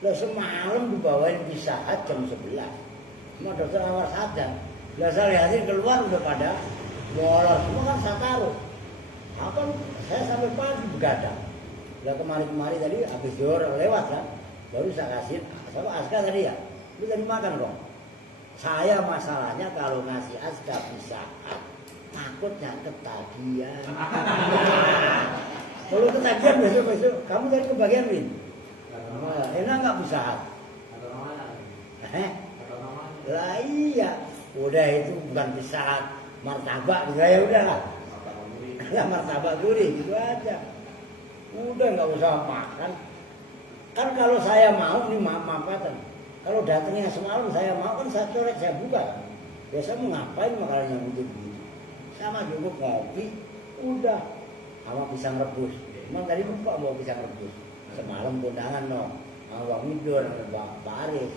Lah semalam dibawain Pisahat jam 11. Cuma dokter awal sadar. Lah saya lihatin keluar udah pada molor semua kan saya taruh. Apa saya sampai pagi begadang. Lah kemarin tadi habis zuhur lewat kan. Baru saya kasih sama Aska tadi ya. Lu tadi makan kok. Saya masalahnya kalau ngasih Aska Pisahat takutnya ketagihan. Kalau ketagihan besok kamu tadi kebagian Win. Enak nggak Pisahat? Lah iya, udah itu bukan Pisahat, martabak juga ya udah lah. Lah martabak gurih gitu aja. Udah nggak usah makan. Kan kalau saya mau nih maaf-maafan. Kalau datangnya semalam saya mau kan saya coret saya buka. Biasa mau ngapain makanan yang begitu? Sama juga kopi, udah sama pisang rebus. Emang tadi lupa bawa pisang rebus. Semalam kondangan no, sama Bang Midor, sama Pak Arif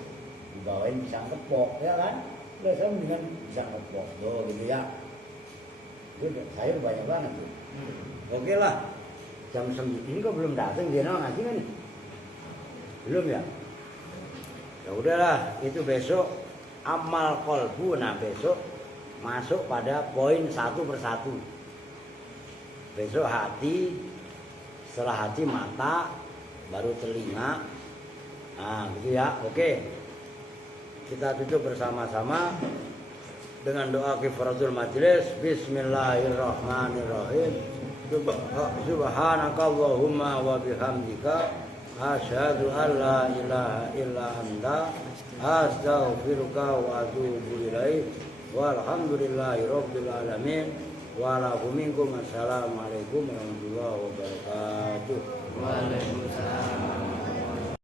dibawain pisang kepok, ya kan? Udah saya dengan pisang kepok, tuh gitu ya. Itu sayur banyak banget tuh. Oke lah, jam 9 ini kok belum datang dia ngaji kan nih? Belum ya? Ya udahlah, itu besok amal kolbu. Nah besok masuk pada poin satu persatu. Besok hati, setelah hati mata, baru telinga. Nah gitu ya, oke. Kita tutup bersama-sama dengan doa kifaratul majelis. Bismillahirrahmanirrahim. Subhanakallahumma wa bihamdika asyhadu an la ilaha illa anta astaghfiruka wa atubu ilaik. Walhamdulillahi rabbil alamin. Wa lakum minkum assalamualaikum warahmatullahi wabarakatuh. Waalaikumsalam.